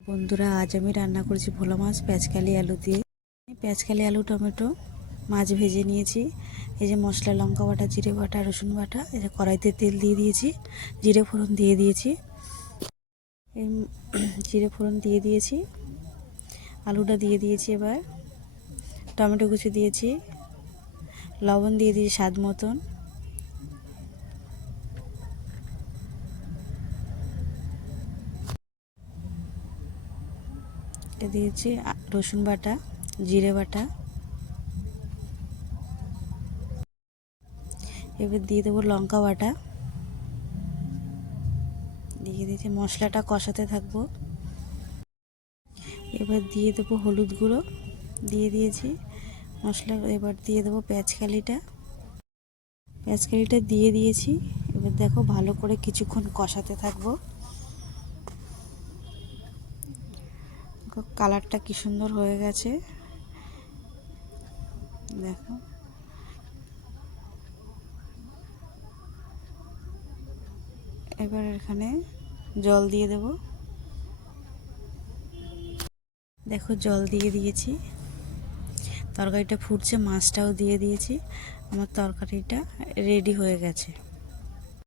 বন্ধুরা, আজ আমি রান্না করেছি ভোলা মাছ পেঁয়াজকালি আলু দিয়ে। পেঁয়াজকালি আলু টমেটো মাছ ভেজে নিয়েছি। এই যে মশলা, লঙ্কা বাটা, জিরে বাটা, রসুন বাটা, এই যে কড়াইতে তেল দিয়ে দিয়েছি, জিরে ফোড়ন দিয়ে দিয়েছি। এই জিরে ফোড়ন দিয়ে দিয়েছি, আলুটা দিয়ে দিয়েছি। এবার টমেটো কুচি দিয়েছি, লবণ দিয়ে দিয়েছি স্বাদ মতন। এটা দিয়েছি রসুন বাটা, জিরে বাটা। এবার দিয়ে দেবো লঙ্কা বাটা, দিয়ে দিয়েছি। মশলাটা কষাতে থাকবো। এবার দিয়ে দেবো হলুদ গুঁড়ো, দিয়ে দিয়েছি মশলা। এবার দিয়ে দেবো পেঁয়াজকালিটা দিয়ে দিয়েছি। এবার দেখো, ভালো করে কিছুক্ষণ কষাতে থাকবো। কালারটা কি সুন্দর হয়ে গেছে দেখো। এবার এখানে জল দিয়ে দেব। দেখো, জল দিয়ে দিয়েছি। তরকারিটা ফুটছে, মাছটাও দিয়ে দিয়েছি। আমার তরকারিটা রেডি হয়ে গেছে।